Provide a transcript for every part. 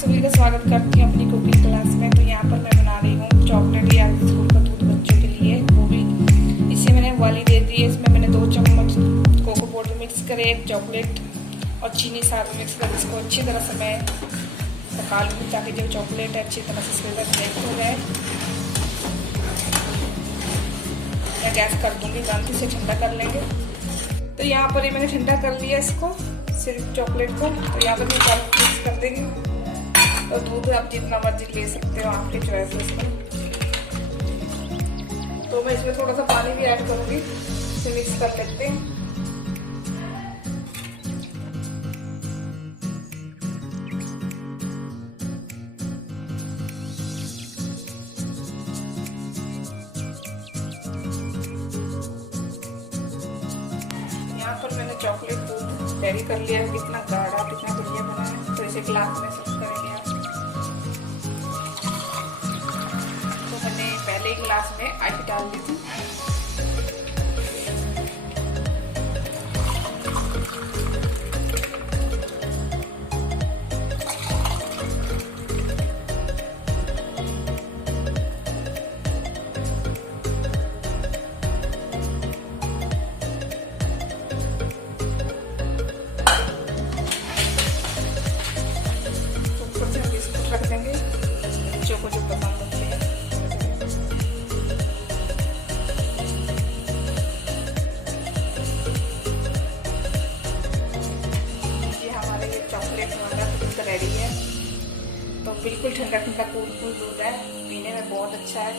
सभी का स्वागत करती हूँ अपनी कुकिंग क्लास में। तो यहाँ पर मैं बना रही हूँ चॉकलेट या स्कूल का दूध बच्चों के लिए, वो भी इसे मैंने वाली दे दी है। इसमें मैंने 2 चम्मच कोको पाउडर मिक्स करे, 1 चॉकलेट और चीनी साथ मिक्स कर इसको अच्छी तरह से मैं पका लूँगी, ताकि जो चॉकलेट है अच्छी तरह से इसके अंदर मेल्ट हो जाए। मैं गैस कर दूँगी बंद, इसे ठंडा कर लेंगे। तो यहाँ पर ये मैंने ठंडा कर लिया इसको, सिर्फ चॉकलेट को। तो यहाँ पर मैं मिक्स कर देंगे। तो दूध आप जितना मर्जी ले सकते हो, आपके चॉइस है इसमें। तो मैं इसमें थोड़ा सा पानी भी ऐड करूँगी, इसे मिक्स कर लेते हैं। यहाँ पर मैंने चॉकलेट दूध रेडी कर लिया है, कितना गाढ़ा कितना बढ़िया बना है। तो इसे ग्लास में सर्व करेंगे आप। तो मैंने पहले ही ग्लास में आइस डाल दी थी। रख देंगे बच्चों को जो पसंद होते हैं। ये हमारे ये चॉकलेट वाला दूध रेडी है। तो बिल्कुल ठंडा ठंडा कूल दूध है, पीने में बहुत अच्छा है।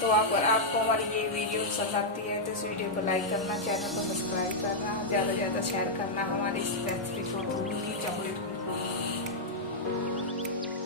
तो आपको हमारी ये वीडियो पसंद आती है तो इस वीडियो को लाइक करना, चैनल को सब्सक्राइब करना, ज़्यादा से ज़्यादा शेयर करना हमारी इस रेसिपी को, दूध की चॉकलेट को।